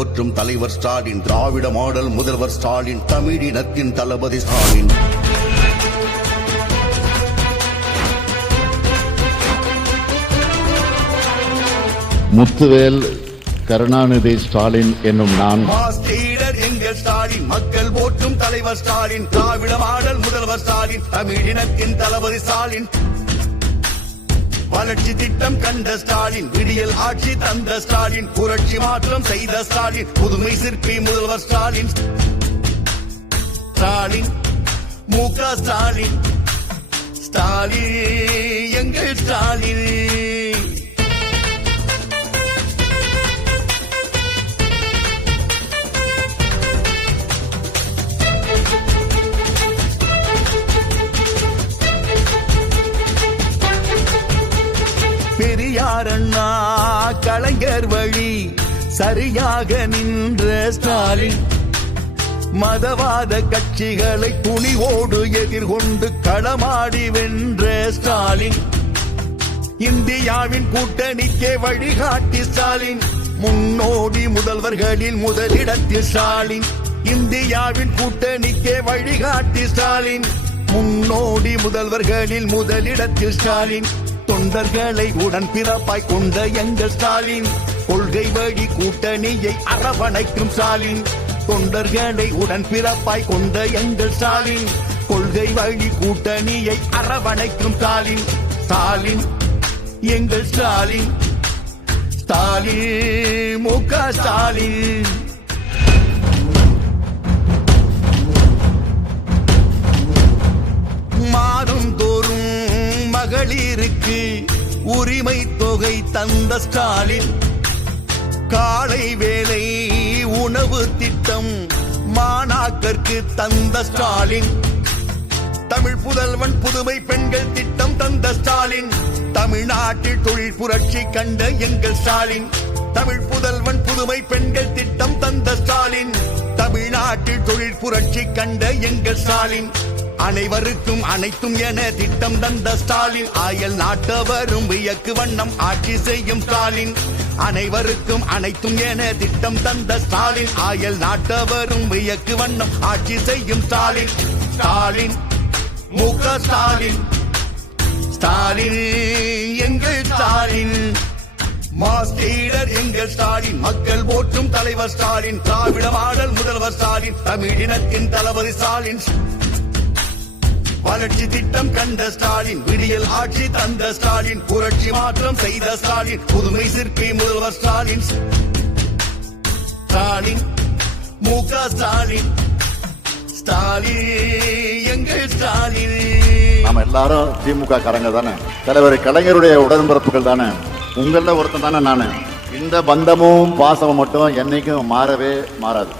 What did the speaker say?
போற்றும் தலைவர் ஸ்டாலின், திராவிட மாடல் முதல்வர் ஸ்டாலின், தமிழினத்தின் தளபதி ஸ்டாலின். முத்துவேல் கருணாநிதி ஸ்டாலின் என்னும் நான் எங்கள் ஸ்டாலின், மக்கள் போற்றும் தலைவர் ஸ்டாலின், திராவிட மாடல் முதல்வர் ஸ்டாலின், தமிழினத்தின் தளபதி ஸ்டாலின். வளர்ச்சி திட்டம் கண்ட ஸ்டாலின், விடியல் ஆட்சி தந்த ஸ்டாலின், புரட்சி மாற்றம் செய்த ஸ்டாலின், புதுமை சிற்பி முதல்வர் ஸ்டாலின். ஸ்டாலின், முக ஸ்டாலின், ஸ்டாலின் எங்கள் ஸ்டாலின். பெரியார் அண்ணா கலைஞர் வழி சரியாக நின்ற ஸ்டாலின், மதவாத கட்சிகளை துணிவோடு எதிர்கொண்டு களமாடி வென்ற ஸ்டாலின், இந்தியாவின் கூட்டணிக்கே வழிகாட்டி ஸ்டாலின், முன்னோடி முதல்வர்களில் முதலிடத்தில் ஸ்டாலின், இந்தியாவின் கூட்டணிக்கே வழிகாட்டி ஸ்டாலின், முன்னோடி முதல்வர்களில் முதலிடத்தில் ஸ்டாலின், தொண்டர்களை உடன்பிறப்பாய் கொண்ட எங்கள் ஸ்டாலின், கொள்கை வழி கூட்டணியை அரவணைக்கும் ஸ்டாலின், தொண்டர்களை உடன்பிறப்பாய் கொண்ட எங்கள் ஸ்டாலின், கொள்கை வழி கூட்டணியை அரவணைக்கும் ஸ்டாலின். ஸ்டாலின் எங்கள் ஸ்டாலின், ஸ்டாலின் முக ஸ்டாலின். மாதம் தோறும் மகளிருக்கு உரிமை தொகை தந்த ஸ்டாலின், காலை வேளை உணவு திட்டம் மாணாக்கருக்கு தந்த ஸ்டாலின், தமிழ் புதல்வன் புதுமை பெண்கள் திட்டம் தந்த ஸ்டாலின், தமிழ்நாட்டில் தொழில் புரட்சி கண்ட எங்கள் ஸ்டாலின், தமிழ் புதல்வன் புதுமை பெண்கள் திட்டம் தந்த ஸ்டாலின், தமிழ்நாட்டில் தொழில் புரட்சி கண்ட எங்கள் ஸ்டாலின், அனைவருக்கும் அனைத்தும் என திட்டம் தந்த ஸ்டாலின், அயல் நாட்டவரும் வியக்கு வண்ணம் ஆட்சி செய்யும் ஸ்டாலின், அனைவருக்கும் அனைத்தும் என திட்டம் தந்த ஸ்டாலின், அயல் நாட்டவரும் வியக்கு வண்ணம் ஆட்சி செய்யும் ஸ்டாலின். ஸ்டாலின் முக ஸ்டாலின், ஸ்டாலின் எங்கள் ஸ்டாலின். மாஸ்டர் எங்கள் ஸ்டாலின், மக்கள் போற்றும் தலைவர் ஸ்டாலின், திராவிட மாடல் முதல்வர் ஸ்டாலின், தமிழினத்தின் தளபதி ஸ்டாலின். வளர்ச்சி திட்டம் கண்ட ஸ்டாலின், விடியல் ஆட்சி தந்த ஸ்டாலின், புரட்சி மாற்றம் செய்த ஸ்டாலின், புதுமை சிற்பி முதல்வர் ஸ்டாலின். ஸ்டாலின் முக ஸ்டாலின், ஸ்டாலின் எங்கள் ஸ்டாலின். நம்ம எல்லாரும் திமுக காரங்க தானே, தலைவர் கலைஞருடைய உடன்பிறப்புகள் தானே, உங்கள ஒருத்தன் தானே நானு. இந்த பந்தமும் பாசமும் மட்டும் என்னைக்கும் மாறவே மாறாது.